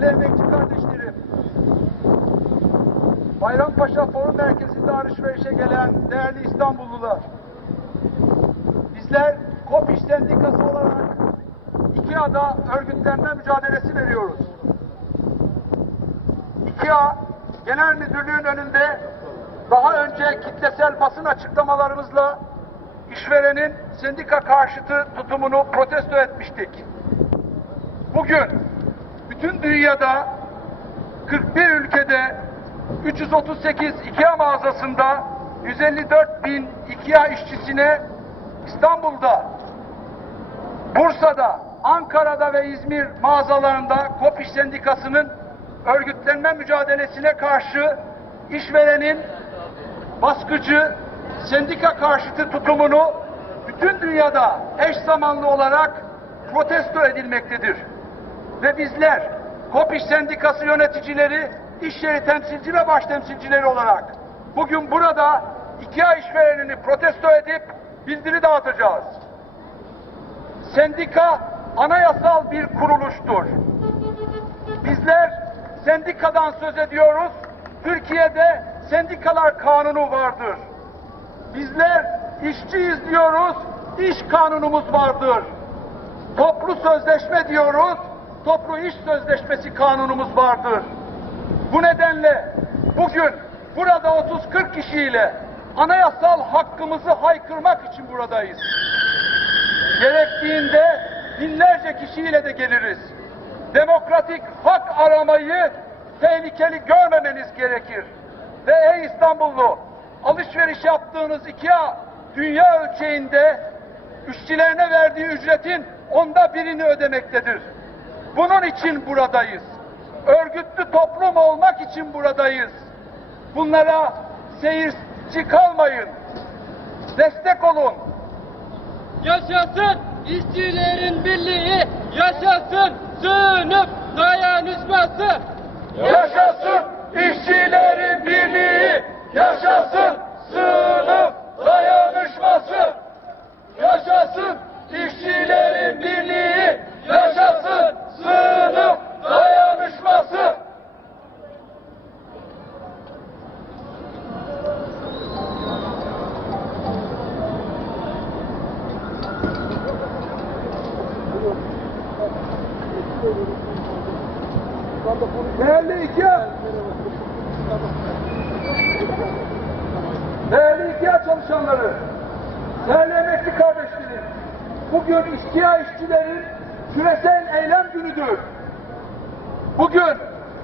değerli emekçi kardeşlerim, Bayrampaşa Forum Merkezi'nde alışverişe gelen değerli İstanbullular, bizler KOPİŞ Sendikası olarak İKEA'da örgütlenme mücadelesi veriyoruz. İKEA Genel Müdürlüğü'nün önünde daha önce kitlesel basın açıklamalarımızla işverenin sendika karşıtı tutumunu protesto etmiştik. Bugün bütün dünyada 41 ülkede 338 IKEA mağazasında 154 bin IKEA işçisine İstanbul'da, Bursa'da, Ankara'da ve İzmir mağazalarında KOPİŞ Sendikası'nın örgütlenme mücadelesine karşı işverenin baskıcı, sendika karşıtı tutumunu bütün dünyada eş zamanlı olarak protesto edilmektedir. Ve bizler KOPİŞ Sendikası yöneticileri, iş yeri temsilci ve baş temsilcileri olarak bugün burada IKEA işverenini protesto edip bildiri dağıtacağız. Sendika anayasal bir kuruluştur. Bizler sendikadan söz ediyoruz. Türkiye'de sendikalar kanunu vardır. Bizler işçiyiz diyoruz, iş kanunumuz vardır. Toplu sözleşme diyoruz, toplu iş sözleşmesi kanunumuz vardır. Bu nedenle bugün burada 30-40 kişiyle anayasal hakkımızı haykırmak için buradayız. Gerektiğinde binlerce kişiyle de geliriz. Demokratik hak aramayı tehlikeli görmemeniz gerekir. Ve ey İstanbullu, alışveriş yaptığınız IKEA dünya ölçeğinde işçilerine verdiği ücretin onda birini ödemektedir. Bunun için buradayız. Örgütlü toplum olmak için buradayız. Bunlara seyirci kalmayın. Destek olun. Yaşasın işçilerin birliği, yaşasın sınıf dayanışması. Yaşasın işçilerin birliği, yaşasın sınıf dayanışması. Yaşasın işçilerin birliği, yaşasın sınıf dayanışması. Değerli İKEA, değerli İKEA çalışanları, değerli emekli kardeşlerim, bugün İKEA işçilerin küresel eylem günüdür. Bugün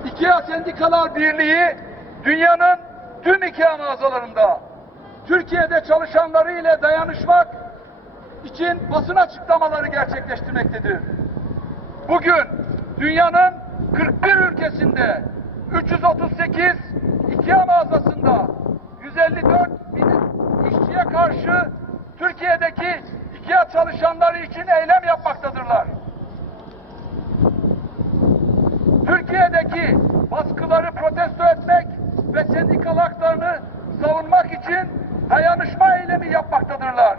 İKEA Sendikalar Birliği dünyanın tüm IKEA mağazalarında Türkiye'de çalışanları ile dayanışmak için basın açıklamaları gerçekleştirmektedir. Bugün dünyanın 41 ülkesinde 338 IKEA mağazasında 154 bin işçiye karşı Türkiye'deki IKEA çalışanları için eylem yapmaktadırlar. Türkiye'deki baskıları protesto etmek ve sendikal haklarını savunmak için dayanışma eylemi yapmaktadırlar.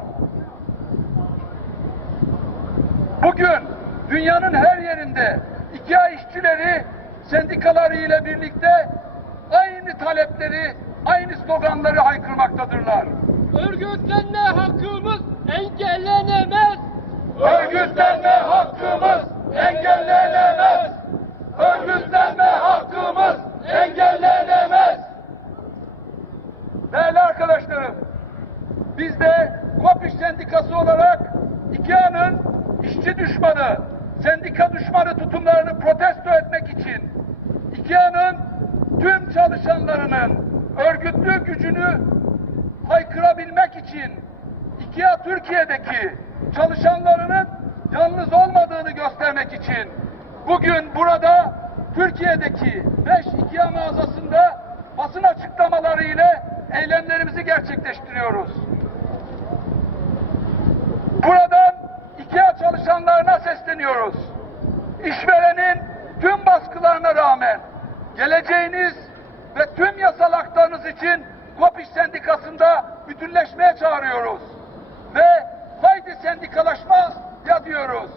Bugün dünyanın her yerinde IKEA işçileri sendikaları ile birlikte aynı talepleri, aynı sloganları haykırmaktadırlar. Örgütlenme hakkımız engellenemez. Örgütlenme hakkımız engellenemez. Örgütlenme hakkımız engellenemez. Değerli arkadaşlarım, biz de KOPİŞ Sendikası olarak İKEA'nın işçi düşmanı, sendika düşmanı tutumlarını protesto etmek için İKEA'nın tüm çalışanlarının örgütlü gücünü haykırabilmek için IKEA Türkiye'deki çalışanlarının yalnız olmadığını göstermek için bugün burada Türkiye'deki 5 IKEA mağazasında basın açıklamaları ile eylemlerimizi gerçekleştiriyoruz. IKEA çalışanlarına sesleniyoruz. İşverenin tüm baskılarına rağmen geleceğiniz ve tüm yasal haklarınız için KOPİŞ Sendikası'nda bütünleşmeye çağırıyoruz. Ve haydi sendikalaşma ya diyoruz.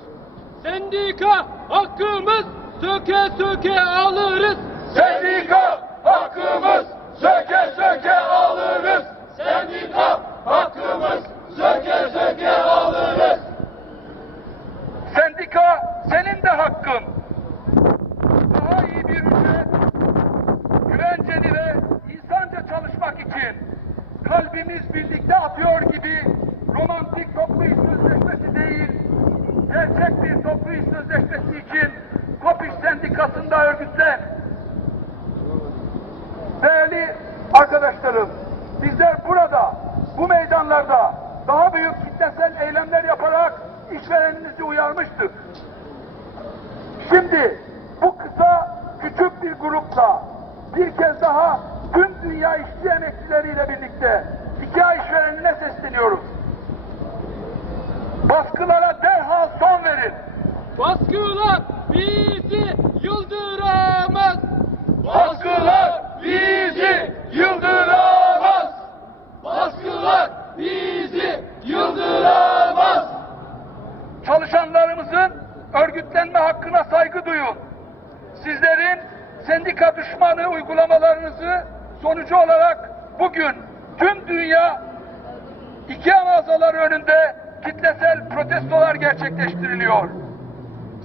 Sendika hakkımız söke söke alırız. Sendika hakkımız söke söke alırız. Sendika hakkımız söke söke alırız. Sendika senin de hakkın. Daha iyi bir ücret, güvenceli ve insanca çalışmak için kalbimiz birlikte atıyor gibi romantik toplu iş sözleşmesi değil, gerçek bir toplu iş sözleşmesi için Kopiş Sendikası'nda örgütlen. Değerli arkadaşlarım, bizler burada, bu meydanlarda daha büyük kitlesel eylemler yaparak işvereninizi uyarmıştık. Şimdi bu kısa küçük bir grupla bir kez daha tüm dünya işçi emekçileriyle birlikte iki ay işverenine sesleniyoruz. Baskılara derhal son verin. Baskılar bizi yıldıramaz. Baskılar bizi yıldıramaz. Baskılar bizi yıldıramaz. Çalışanlarımızın örgütlenme hakkına saygı duyun. Sizlerin sendika düşmanı uygulamalarınızı sonucu olarak bugün tüm dünya IKEA mağazaları önünde kitlesel protestolar gerçekleştiriliyor.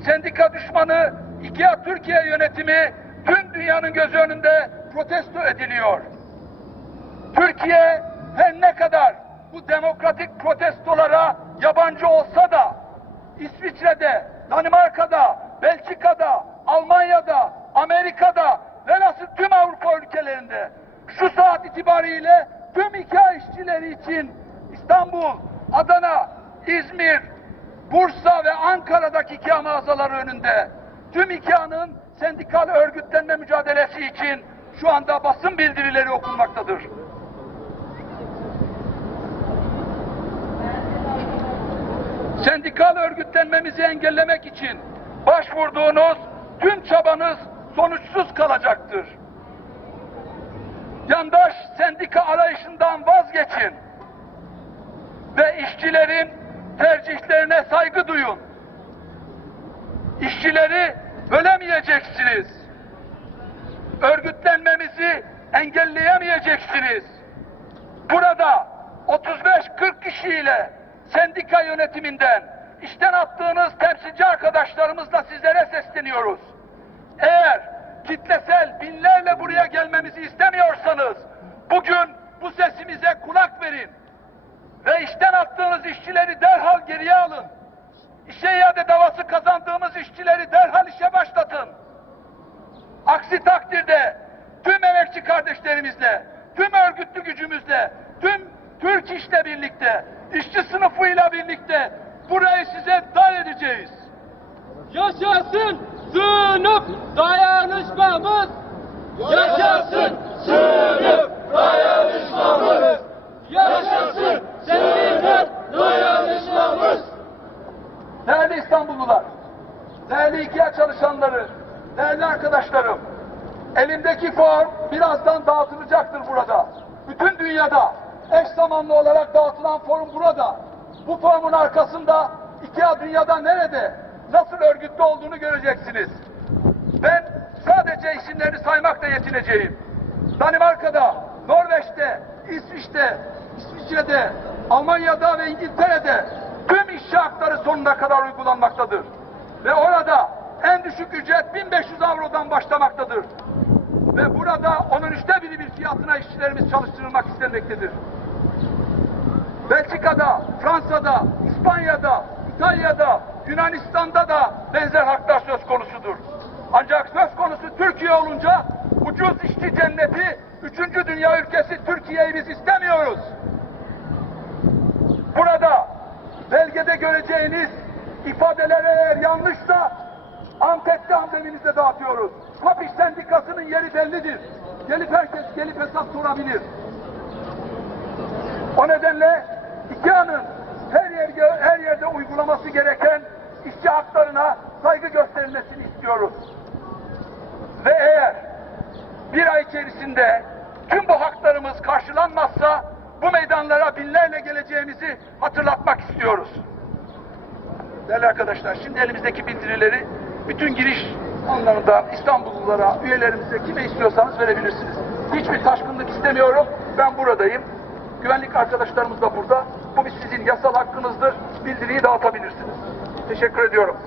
Sendika düşmanı IKEA Türkiye yönetimi tüm dünyanın gözü önünde protesto ediliyor. Türkiye her ne kadar bu demokratik protestolara yabancı olsa da İsviçre'de, Danimarka'da, Belçika'da, Almanya'da, Amerika'da ve nasıl tüm Avrupa ülkelerinde şu saat itibariyle tüm IKEA işçileri için İstanbul, Adana, İzmir, Bursa ve Ankara'daki IKEA mağazaları önünde tüm IKEA'nın sendikal örgütlenme mücadelesi için şu anda basın bildirileri okunmaktadır. Sendikal örgütlenmemizi engellemek için başvurduğunuz tüm çabanız sonuçsuz kalacaktır. Yandaş sendika arayışından vazgeçin ve işçilerin tercihlerine saygı duyun. İşçileri bölemeyeceksiniz. Örgütlenmemizi engelleyemeyeceksiniz. Burada 35-40 kişiyle sendika yönetiminden işten attığınız temsilci arkadaşlarımızla sizlere sesleniyoruz. Eğer kitlesel binlerle buraya gelmemizi istemiyorsanız bugün bu sesimize kulak verin ve işten attığınız işçileri derhal geriye alın. İşe iade davası kazandığımız işçileri derhal işe başlatın. Aksi takdirde tüm emekçi kardeşlerimizle, tüm örgütlü gücümüzle, tüm Türk İş'le birlikte, işçi sınıfıyla birlikte burayı size dar edeceğiz. Yaşasın sınıf dayanışmamız. Yaşasın sınıf dayanışmamız. Yaşasın sendikal dayanışmamız. Değerli İstanbullular, değerli IKEA çalışanları, değerli arkadaşlarım, elimdeki form birazdan dağıtılacaktır burada. Bütün dünyada eş zamanlı olarak dağıtılan form burada. Bu formun arkasında IKEA dünyada nerede, nasıl örgütlü olduğunu göreceksiniz. Ben sadece isimlerini saymakla yetineceğim. Danimarka'da, Norveç'te, İsviçre'de, İsviçre'de, Almanya'da ve İngiltere'de tüm işçi hakları sonuna kadar uygulanmaktadır. Ve orada en düşük ücret 1500 avrodan başlamaktadır. Ve burada onun üçte biri bir fiyatına işçilerimiz çalıştırılmak istenmektedir. Belçika'da, Fransa'da, İspanya'da, İtalya'da, Yunanistan'da da benzer haklar söz konusudur. Ancak söz konusu Türkiye olunca ucuz işçi cenneti, üçüncü dünya ülkesi Türkiye'yi biz istemiyoruz. Burada belgede göreceğiniz ifadeler eğer yanlışsa Antep'te ambleminize dağıtıyoruz. Kopiş Sendikası'nın yeri bellidir. Gelip herkes gelip hesap sorabilir. O nedenle IKEA'nın her, yer, her yerde uygulaması gereken işçi haklarına saygı gösterilmesini istiyoruz. Ve eğer bir ay içerisinde tüm bu haklarımız karşılanmazsa bu meydanlara binlerle geleceğimizi hatırlatmak istiyoruz. Değerli arkadaşlar, şimdi elimizdeki bildirileri bütün giriş Onları da İstanbullulara, üyelerimize kime istiyorsanız verebilirsiniz. Hiçbir taşkınlık istemiyorum. Ben buradayım. Güvenlik arkadaşlarımız da burada. Bu sizin yasal hakkınızdır. Bildiriyi dağıtabilirsiniz. Teşekkür ediyorum.